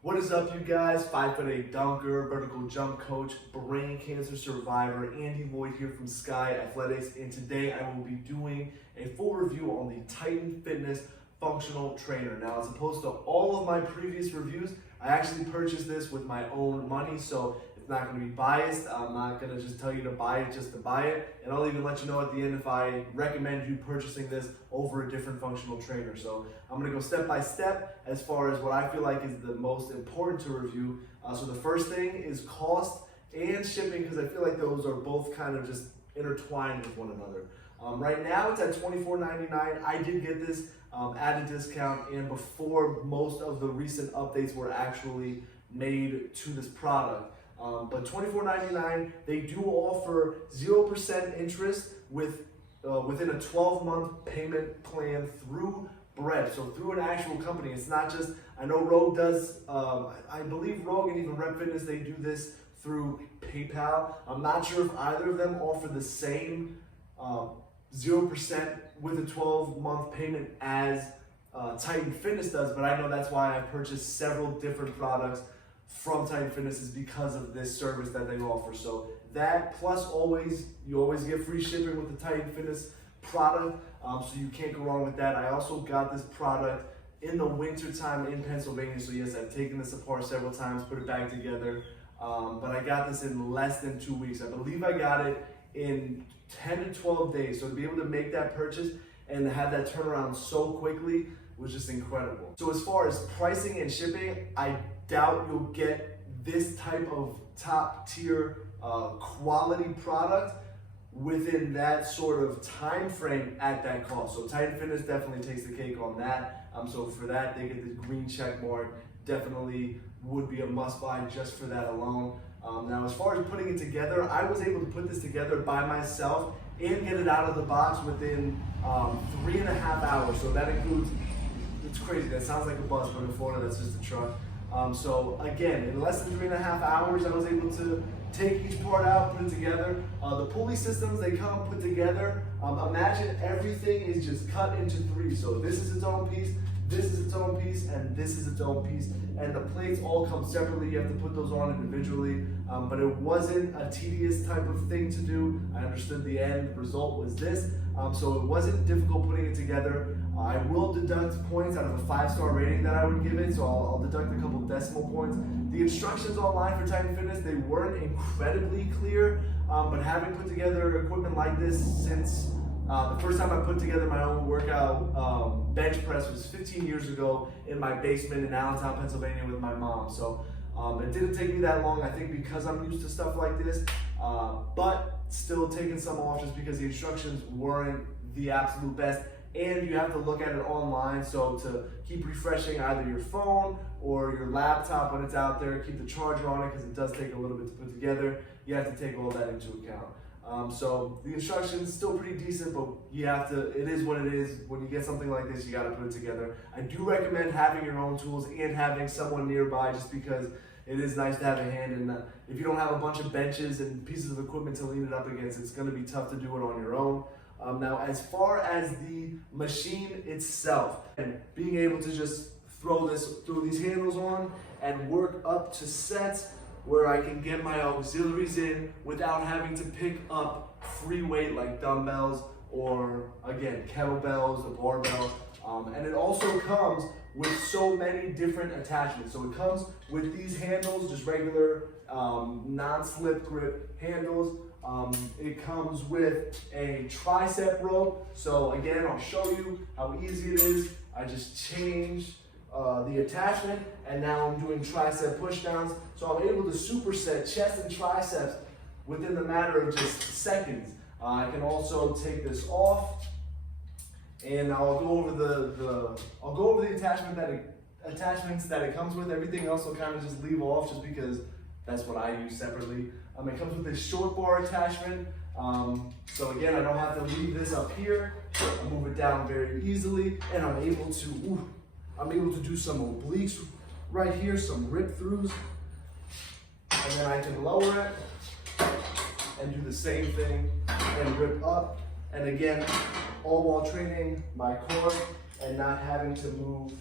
What is up, you guys? 5'8" dunker, vertical jump coach, brain cancer survivor, Lloyd here from Skigh Athletics, and today I will be doing a full review on the Titan Fitness Functional Trainer. Now, as opposed to all of my previous reviews, I actually purchased this with my own money, so it's not going to be biased. I'm not going to just tell you to buy it just to buy it, and I'll even let you know at the end if I recommend you purchasing this over a different functional trainer. So I'm going to go step by step as far as what I feel like is the most important to review. So the first thing is cost and shipping, because I feel like those are both kind of just intertwined with one another. Right now it's at $24.99. I did get this at a discount and before most of the recent updates were actually made to this product. But $24.99, they do offer 0% interest within a 12-month payment plan through Bread, so through an actual company. It's not just, I know Rogue does, I believe Rogue and even Rep Fitness, they do this through PayPal. I'm not sure if either of them offer the same 0% with a 12-month payment as Titan Fitness does, but I know that's why I purchased several different products from Titan Fitness is because of this service that they offer. So that plus you always get free shipping with the Titan Fitness product, so you can't go wrong with that. I also got this product in the winter time in Pennsylvania, so yes, I've taken this apart several times, put it back together, but I got this in less than 2 weeks. I believe I got it in 10 to 12 days, so to be able to make that purchase and have that turnaround so quickly was just incredible. So as far as pricing and shipping, I doubt you'll get this type of top tier quality product within that sort of time frame at that cost. So Titan Fitness definitely takes the cake on that. So for that, they get the green check mark. Definitely would be a must buy just for that alone. Now, as far as putting it together, I was able to put this together by myself and get it out of the box within 3.5 hours. So that includes, it's crazy, that sounds like a bus, but in Florida, that's just a truck. So again, in less than 3.5 hours, I was able to take each part out, put it together. The pulley systems, they come put together. Imagine everything is just cut into three. So this is its own piece, this is its own piece, and this is its own piece. And the plates all come separately. You have to put those on individually. But it wasn't a tedious type of thing to do. I understood the end result was this. So it wasn't difficult putting it together. I will deduct points out of a 5-star rating that I would give it. So I'll deduct a couple decimal points. The instructions online for Titan Fitness, they weren't incredibly clear. But having put together equipment like this since the first time I put together my own workout bench press was 15 years ago in my basement in Allentown, Pennsylvania with my mom. So it didn't take me that long, I think, because I'm used to stuff like this, but still taking some off just because the instructions weren't the absolute best. And you have to look at it online, so to keep refreshing either your phone or your laptop when it's out there, keep the charger on it because it does take a little bit to put together. You have to take all that into account. So the instructions still pretty decent, but you have to, it is what it is. When you get something like this, you got to put it together. I do recommend having your own tools and having someone nearby just because it is nice to have a hand in that. If you don't have a bunch of benches and pieces of equipment to lean it up against, it's going to be tough to do it on your own. Now, as far as the machine itself, and being able to just throw these handles on and work up to sets where I can get my auxiliaries in without having to pick up free weight like dumbbells or, again, kettlebells or barbell. And it also comes with so many different attachments. So it comes with these handles, just regular non-slip grip handles. It comes with a tricep rope. So again, I'll show you how easy it is. I just changed the attachment and now I'm doing tricep pushdowns. So I'm able to superset chest and triceps within the matter of just seconds. I can also take this off and I'll go over the attachments that it comes with. Everything else I'll kind of just leave off just because that's what I use separately. It comes with this short bar attachment. So again, I don't have to leave this up here. I move it down very easily, and I'm able to do some obliques right here, some rip throughs, and then I can lower it and do the same thing and rip up. And again, all while training my core and not having to move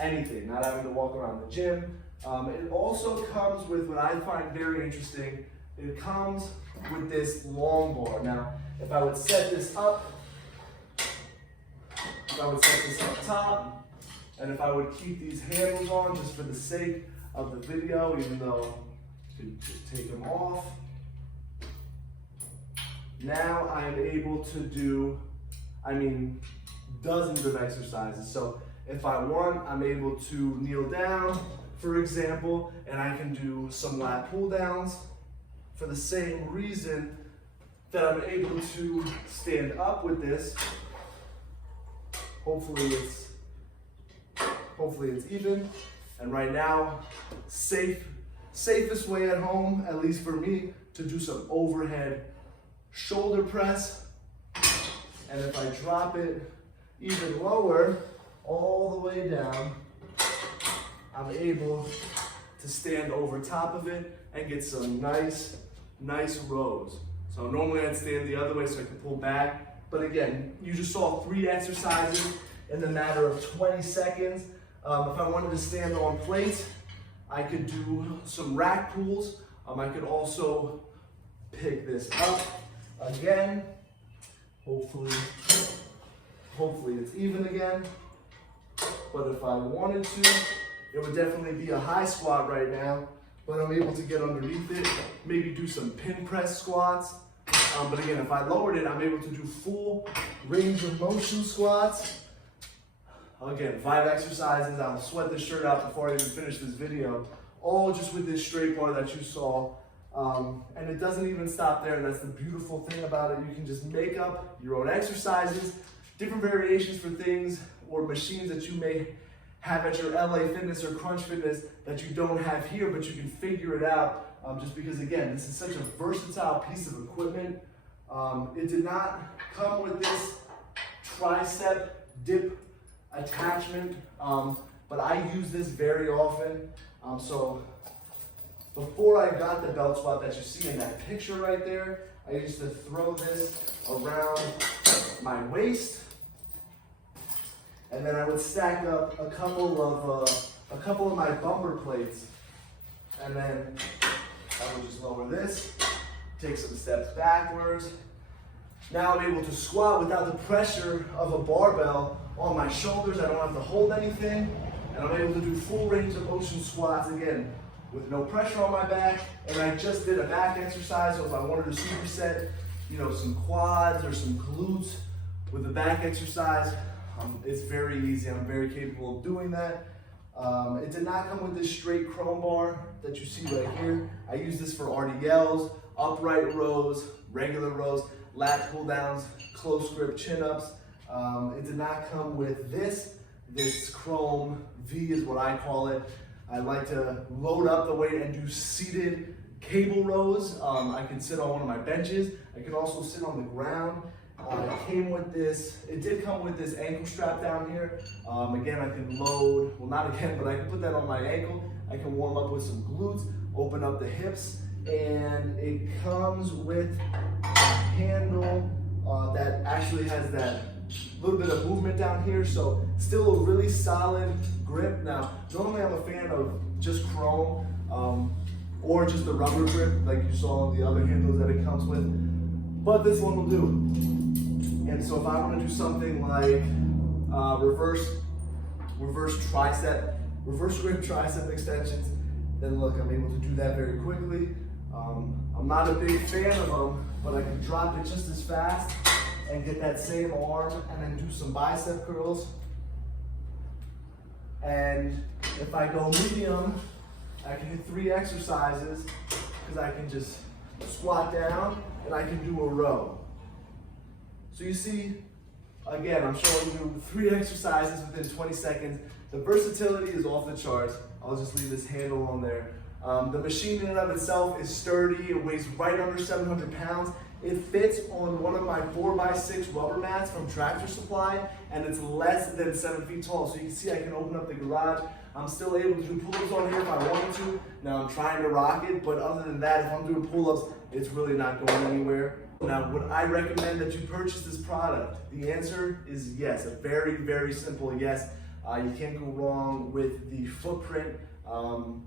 anything, not having to walk around the gym. It also comes with what I find very interesting. It comes with this long bar. Now, if I would set this up, top, and if I would keep these handles on just for the sake of the video, even though I could just take them off. Now I'm able to do, dozens of exercises. So if I want, I'm able to kneel down, for example, and I can do some lat pull downs for the same reason that I'm able to stand up with this. Hopefully it's even. And right now, safest way at home, at least for me, to do some overhead shoulder press. And if I drop it even lower, all the way down, I'm able to stand over top of it and get some nice rows. So normally I'd stand the other way so I can pull back. But again, you just saw 3 exercises in the matter of 20 seconds. If I wanted to stand on plates, I could do some rack pulls. I could also pick this up again. Hopefully it's even again. But if I wanted to, it would definitely be a high squat right now, but I'm able to get underneath it, maybe do some pin press squats. But again, if I lowered it, I'm able to do full range of motion squats. Again, 5 exercises. I'll sweat this shirt out before I even finish this video, all just with this straight bar that you saw. And it doesn't even stop there. That's the beautiful thing about it. You can just make up your own exercises, different variations for things or machines that you may have at your LA Fitness or Crunch Fitness that you don't have here, but you can figure it out. Just because, again, this is such a versatile piece of equipment. It did not come with this tricep dip attachment, but I use this very often. So before I got the belt swap that you see in that picture right there, I used to throw this around my waist, and then I would stack up a couple of my bumper plates, and then I would just lower this, take some steps backwards. Now I'm able to squat without the pressure of a barbell on my shoulders. I don't have to hold anything, and I'm able to do full range of motion squats again with no pressure on my back. And I just did a back exercise, so if I wanted to superset, some quads or some glutes with the back exercise, it's very easy. I'm very capable of doing that. It did not come with this straight chrome bar that you see right here. I use this for RDLs, upright rows, regular rows, lat pull downs, close grip chin ups. It did not come with this chrome V is what I call it. I like to load up the weight and do seated cable rows. I can sit on one of my benches. I can also sit on the ground. It did come with this ankle strap down here. Again, I can load, well not again, but I can put that on my ankle. I can warm up with some glutes, open up the hips, and it comes with a handle that actually has that little bit of movement down here, so still a really solid grip. Now, normally I'm a fan of just chrome or just the rubber grip like you saw on the other handles that it comes with, but this one will do. And so if I want to do something like reverse grip tricep extensions, then look, I'm able to do that very quickly. I'm not a big fan of them, but I can drop it just as fast and get that same arm and then do some bicep curls. And if I go medium, I can hit 3 exercises because I can just squat down and I can do a row. So you see, again, I'm showing you 3 exercises within 20 seconds. The versatility is off the charts. I'll just leave this handle on there. The machine in and of itself is sturdy. It weighs right under 700 pounds. It fits on one of my 4x6 rubber mats from Tractor Supply, and it's less than 7 feet tall. So you can see I can open up the garage. I'm still able to do pull-ups on here if I wanted to. Now I'm trying to rock it, but other than that, if I'm doing pull-ups, it's really not going anywhere. Now, would I recommend that you purchase this product? The answer is yes, a very, very simple yes. You can't go wrong with the footprint.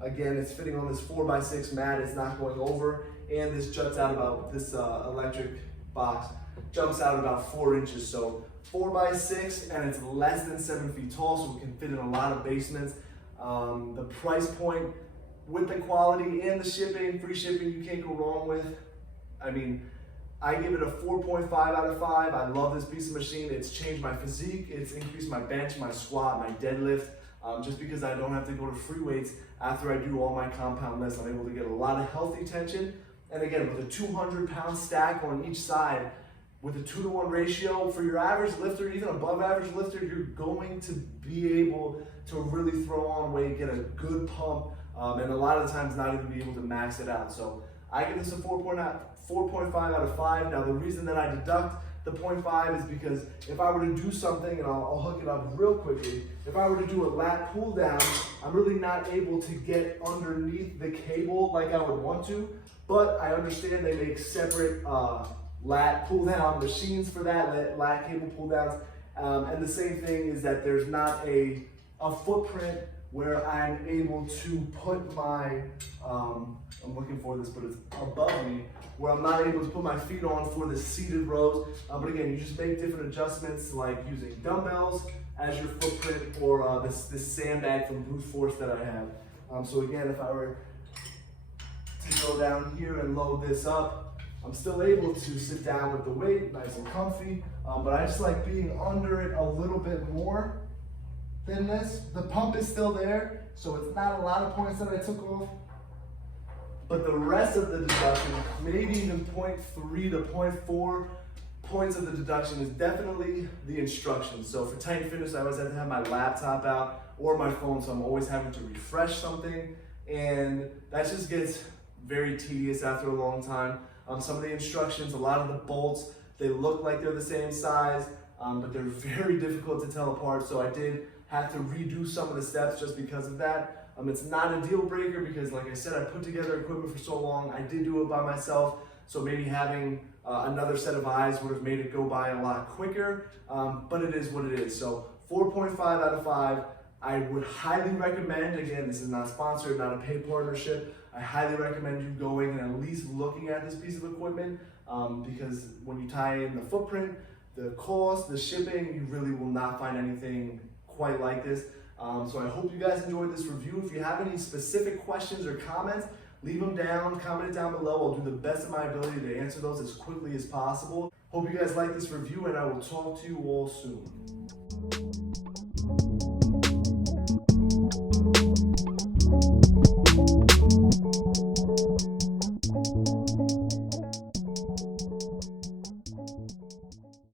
Again, it's fitting on this 4x6 mat, it's not going over, and this juts out about, this electric box jumps out about 4 inches. So 4x6, and it's less than 7 feet tall, so we can fit in a lot of basements. The price point with the quality and the shipping, free shipping, you can't go wrong with. I mean, I give it a 4.5 out of 5. I love this piece of machine. It's changed my physique. It's increased my bench, my squat, my deadlift. Just because I don't have to go to free weights after I do all my compound lifts, I'm able to get a lot of healthy tension. And again, with a 200-pound stack on each side, with a 2-to-1 ratio, for your average lifter, even above average lifter, you're going to be able to really throw on weight, get a good pump, and a lot of the times not even be able to max it out. So I give this a 4.5 out of 5. Now the reason that I deduct the 0.5 is because if I were to do something, and I'll hook it up real quickly, if I were to do a lat pull down, I'm really not able to get underneath the cable like I would want to, but I understand they make separate lat pull down machines for that, lat cable pull downs. And the same thing is that there's not a footprint where I'm able to put my, I'm looking for this, but it's above me, where I'm not able to put my feet on for the seated rows. But again, you just make different adjustments, like using dumbbells as your footprint, or this sandbag from Brute Force that I have. So again, if I were to go down here and load this up, I'm still able to sit down with the weight, nice and comfy, but I just like being under it a little bit more than this. The pump is still there, so it's not a lot of points that I took off, but the rest of the deduction, maybe even 0.3 to 0.4 points of the deduction, is definitely the instructions. So for Titan Fitness, I always have to have my laptop out or my phone, so I'm always having to refresh something, and that just gets very tedious after a long time. Some of the instructions, a lot of the bolts, they look like they're the same size, but they're very difficult to tell apart. So I did have to redo some of the steps just because of that. It's not a deal breaker because, like I said, I put together equipment for so long. I did do it by myself, so maybe having another set of eyes would have made it go by a lot quicker, but it is what it is. So 4.5 out of 5. I would highly recommend, again, this is not sponsored, not a paid partnership, I highly recommend you going and at least looking at this piece of equipment, because when you tie in the footprint, the cost, the shipping, you really will not find anything quite like this. So I hope you guys enjoyed this review. If you have any specific questions or comments, leave them down, comment it down below. I'll do the best of my ability to answer those as quickly as possible. Hope you guys like this review, and I will talk to you all soon.